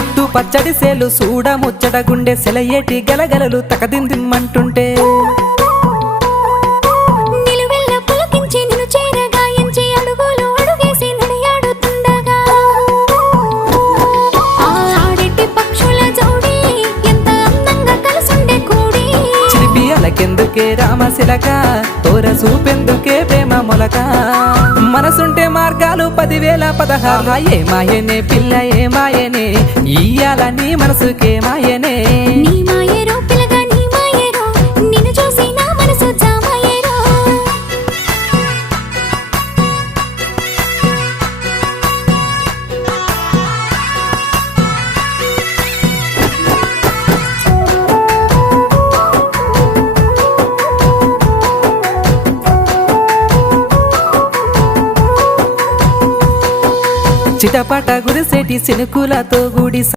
చుట్టూ పచ్చడి సేలు సూడ ముచ్చట గుండె సెలయేటి గలగలలు తకదిందిమ్మంటుంటే నిలువెల్ల పులకించి నిన్ను చేరగాయించి అడుగులు అడుగేసి నడియాడుతుండగా ఆడెట్టి పక్షుల జోడి ఎంత అందంగా కలుసుండే కూడి చిలిపి అలకెందుకే రామశిలక తోర చూపెందుకే ప్రేమ మొలక మనసుంటే మార్గాలు 10,016 ఏ మాయనే పిల్ల ఏ మాయనే ఇయ్యాల నీ మనసుకే మాయనే నీ మాయేరో పిల్లగా నీ మాయేరో నిన్ను చూసి నా మనసు జామాయేరో చిటపట గురిసేటి సినుకులతో గుడి